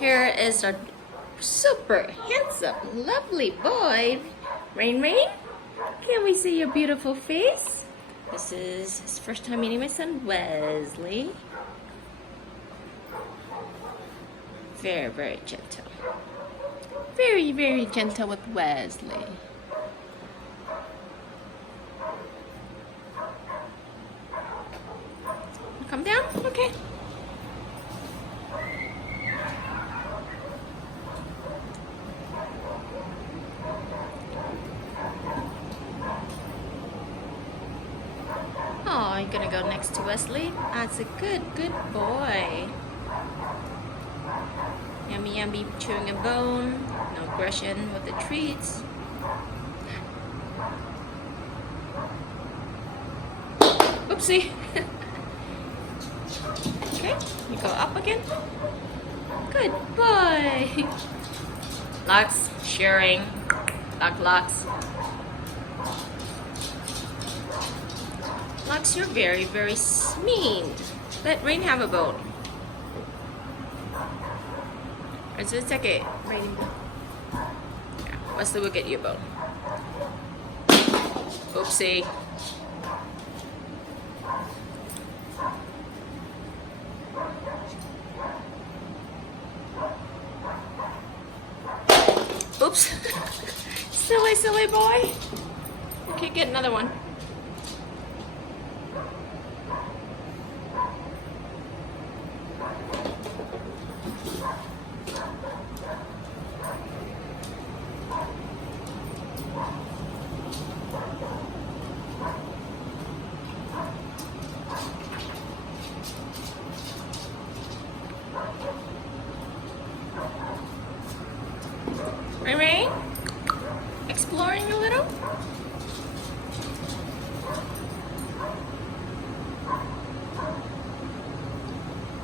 Here is our super handsome, lovely boy. Rain Rain, can we see your beautiful face? This is his first time meeting my son Wesley. Very, very gentle. Very, very gentle with Wesley. Come down? Okay. Oh, you're gonna go next to Wesley? That's a good boy. Yummy, yummy, chewing a bone. No aggression with the treats. Oopsie. Okay, you go up again. Good boy. Lux, sharing. Lux. Lux, you're very, very mean. Let Rain have a bone. It's okay. Rain. Yeah, Wesley will get you a bone. Oopsie. Oops. Silly boy. Okay, get another one. Rain? Exploring a little?